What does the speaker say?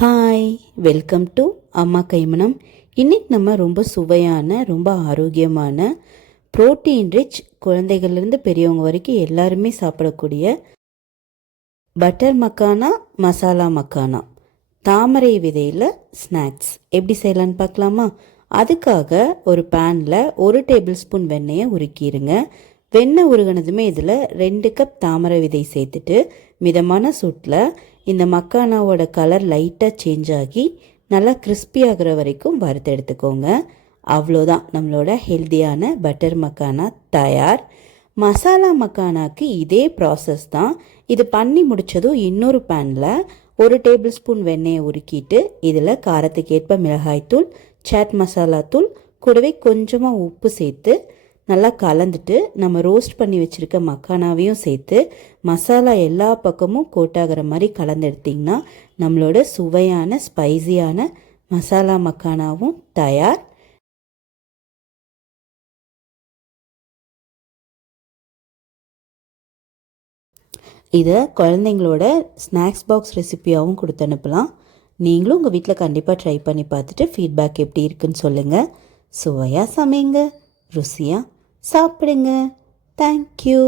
Hi, welcome to அம்மா கைமணம். இன்றைக்கி நம்ம ரொம்ப சுவையான, ரொம்ப ஆரோக்கியமான, ப்ரோட்டீன் ரிச், குழந்தைகள்லேருந்து பெரியவங்க வரைக்கும் எல்லாருமே சாப்பிடக்கூடிய பட்டர் மக்கானா, மசாலா மக்கானா, தாமரை விதையில் ஸ்நாக்ஸ் எப்படி செய்யலான்னு பார்க்கலாமா? அதுக்காக ஒரு பேனில் 1 டேபிள் ஸ்பூன் வெண்ணெயை உருக்கிடுங்க. வெண்ணெய் உருகினதுமே இதில் 2 கப் தாமரை விதை சேர்த்துட்டு மிதமான சூட்டில் இந்த மக்கானாவோட கலர் லைட்டாக சேஞ்ச் ஆகி நல்லா கிறிஸ்பி ஆகிற வரைக்கும் வறுத்து எடுத்துக்கோங்க. அவ்வளோதான், நம்மளோட ஹெல்த்தியான பட்டர் மக்கானா தயார். மசாலா மக்கானாக்கு இதே ப்ராசஸ் தான். இது பண்ணி முடித்ததும் இன்னொரு பேனில் 1 டேபிள் ஸ்பூன் வெண்ணெயை உருக்கிட்டு இதில் காரத்துக்கேற்ப மிளகாய்த்தூள், சாட் மசாலா தூள், கூடவே கொஞ்சமாக உப்பு சேர்த்து நல்லா கலந்துட்டு நம்ம ரோஸ்ட் பண்ணி வச்சுருக்க மக்கானாவையும் சேர்த்து மசாலா எல்லா பக்கமும் கோட்டாகிற மாதிரி கலந்து எடுத்திங்கன்னா நம்மளோட சுவையான ஸ்பைசியான மசாலா மக்கானாவும் தயார். இதை குழந்தைங்களோட ஸ்நாக்ஸ் பாக்ஸ் ரெசிபியாகவும் கொடுத்து அனுப்பலாம். நீங்களும் உங்கள் வீட்டில் கண்டிப்பாக ட்ரை பண்ணி பார்த்துட்டு ஃபீட்பேக் எப்படி இருக்குன்னு சொல்லுங்கள். சுவையாக சமைங்க, ருசியாக சாப்பிடுங்க. தேங்க்யூ.